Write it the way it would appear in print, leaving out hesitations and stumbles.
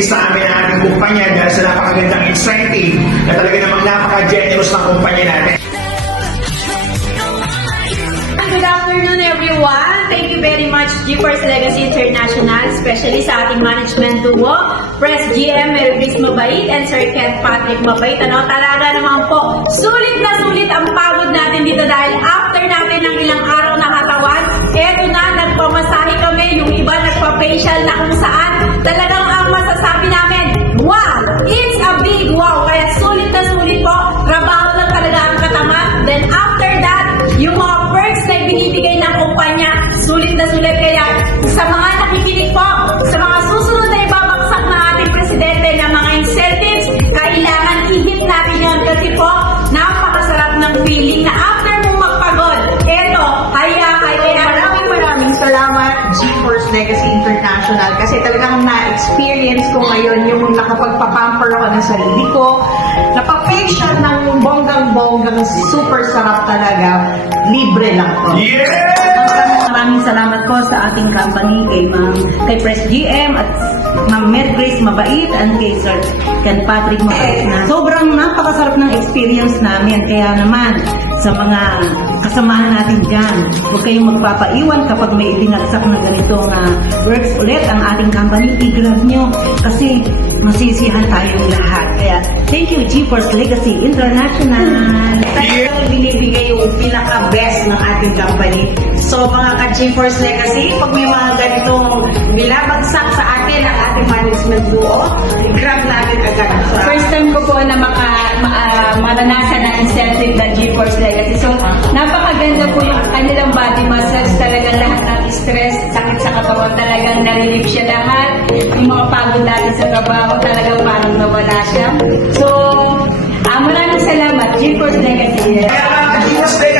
sa amin ang ating kumpanya dahil sa napakagandang incentive na talaga namang napaka-generous ng kumpanya natin. Good afternoon, everyone. Thank you very much, GeForce Legacy International, especially sa ating management duo, Press GM Mervis Mabait and Sir Ken Patrick Mabait. Talaga naman po, sulit na sulit ang pagod natin dito dahil after natin ng ilang araw na katawan, eto na, nagpamasahe kami, yung iba nagpa-facial na kung saan. Talagang ang masasabi namin, wow! It's a big wow! Kaya sulit na sulit po, trabaho lang talaga ang katamat. Then after that, yung mga perks na ibinibigay ng kumpanya, sulit na sulit. Kaya sa mga nakikinig po, sa mga susunod na ibabagsak ng ating presidente na mga incentives, kailangan ihip natin yan kasi po, napakasarap ng feeling na after mong magpagod, eto, kaya Maraming salamat GeForce Legacy International kasi talagang na-experience ko ngayon yung nakapagpapamper ako ng sarili ko, napafacial ng bonggang-bonggang, super sarap talaga, libre lang to. Maraming salamat po sa ating company, kay Press GM at Ma'am Mary Grace Mabait and kay Sir Ken Patrick Mabait na sobrang napakasarap ng experience namin. Kaya naman, sa mga kasamahan natin dyan, huwag kayong magpapaiwan kapag may ibinagsak na ganitong works ulit ang ating company, i-grab nyo kasi masisihan tayong lahat. Kaya, thank you GeForce Legacy International. Talagang binibigay yung pinaka-best ng ating company. So mga ka-GeForce Legacy, pag may mga ganitong bilabagsak sa atin ang ating management duo, i-grab natin agad. first time ko po na maranasan ang incentive ng GeForce Legacy. So, napakaganda po yung kanilang body massage. Talagang lahat ng stress, sakit sa katawan, talagang nare-relieve siya lahat. Yung mga pagod natin sa trabaho, talagang parang nawala siya. So, maraming salamat, GeForce Legacy. Kaya mga GeForce Legacy